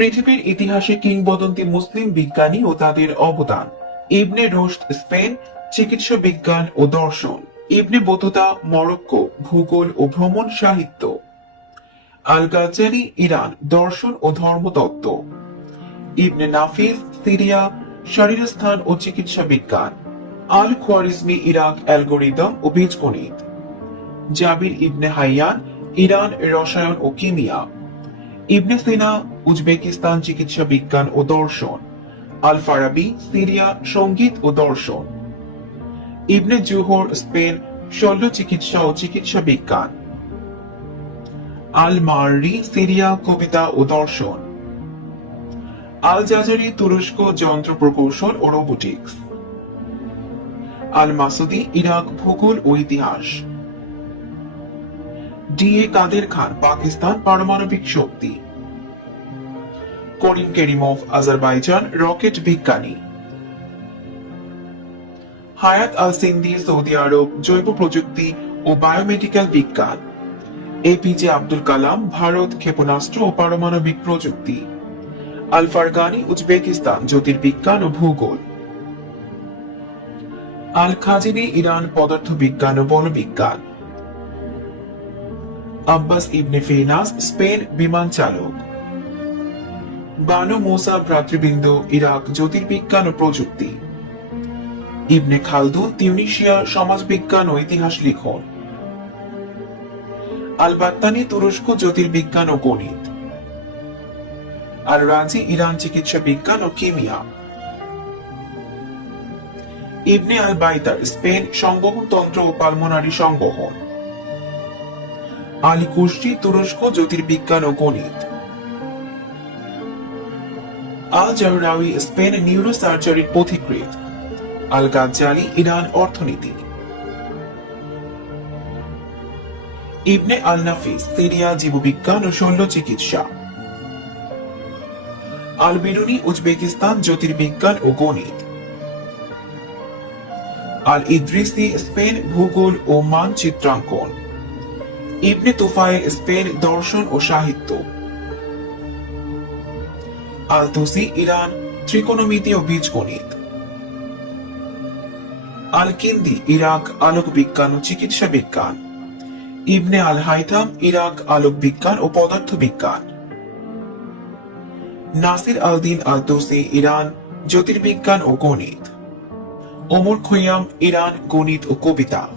পৃথিবীর ইতিহাসে কিংবদন্তি মুসলিম বিজ্ঞানী ও তাদের অবদান। ইবনে রুশদ স্পেন, চিকিৎসা বিজ্ঞান ও দর্শন। ইবনে বতুতা মরক্কো, ভূগোল ও ভ্রমণ সাহিত্য। আল গাজ্জালি ইরান, দর্শন ও ধর্মতত্ত্ব। ইবনে নাফিস সিরিয়া, শরীরস্থান ও চিকিৎসা বিজ্ঞান। আল খোয়ারিজমি ইরাক, অ্যালগোরিদম ও বীজগণিত। জাবির ইবনে হাইয়ান ইরান, রসায়ন ও কেমিয়া। ইবনে সিনা উজবেকিস্তান, চিকিৎসা বিজ্ঞান ও দর্শন। আল ফারাবি সিরিয়া, সঙ্গীত ও দর্শন। ইবনে জুহর স্পেন, শল্য চিকিৎসা ও চিকিৎসা বিজ্ঞান। আল মাররি সিরিয়া, কবিতা ও দর্শন। আল জাজারি তুরস্ক, যন্ত্র প্রকৌশল ও রোবোটিক্স। আল মাসুদি ইরাক, ভূগোল ও ইতিহাস। ডি.এ. কাদের খান পাকিস্তান, পারমাণবিক শক্তি। করিম কেরিমভ আজারবাইজান, রকেট বিজ্ঞানী। হায়াত আল সিন্দি সৌদি আরব, জৈব প্রযুক্তি ও বায়োমেডিক্যাল বিজ্ঞান। এপিজে আব্দুল কালাম ভারত, ক্ষেপণাস্ত্র ও পারমাণবিক প্রযুক্তি। আল ফারগানি উজবেকিস্তান, জ্যোতির্বিজ্ঞান ও ভূগোল। আল খাজিনি ইরান, পদার্থবিজ্ঞান ও বনবিজ্ঞান। আব্বাস ইবনে ফেনাস স্পেন, বিমান চালক। বানু মুসা ভ্রাতৃবৃন্দ ইরাক, জ্যোতির্বিজ্ঞান ও প্রযুক্তি। ইবনে খালদুন তিউনিসিয়া, সমাজবিজ্ঞান ও ইতিহাস লিখন। আল বাত্তানি তুরস্ক, জ্যোতির্বিজ্ঞান ও গণিত। আল রাজি ইরান, চিকিৎসা বিজ্ঞান ও কেমিয়া। ইবনে আল বাইতার স্পেন, সংবহন তন্ত্র ও পালমোনারি সংবহন। আলী কুশরি তুরস্ক, জ্যোতির্বিজ্ঞান ও গণিত। আল জাহরাউই স্পেন, নিউরো সার্জারির পথিকৃৎ। আল গাজ্জালি ইরান, অর্থনীতি। ইবনে আল নাফিস সিরিয়া, জীববিজ্ঞান ও শল্য চিকিৎসা। আল বিরুনি উজবেকিস্তান, জ্যোতির্বিজ্ঞান ও গণিত। আল ইদ্রিসি স্পেন, ভূগোল ও মানচিত্রাঙ্কন। ইবনে তুফাইল স্পেন, দর্শন ও সাহিত্য। আল তুসি ইরান, ত্রিকোণমিতি ও বীজগণিত। আল কিন্দি ইরাক, আলোক বিজ্ঞান ও চিকিৎসা বিজ্ঞান। ইবনে আল হাইথাম ইরাক, আলোক বিজ্ঞান ও পদার্থ বিজ্ঞান। নাসির আল দিন আল তুসি ইরান, জ্যোতির্বিজ্ঞান ও গণিত। ওমর খৈয়াম ইরান, গণিত ও কবিতা।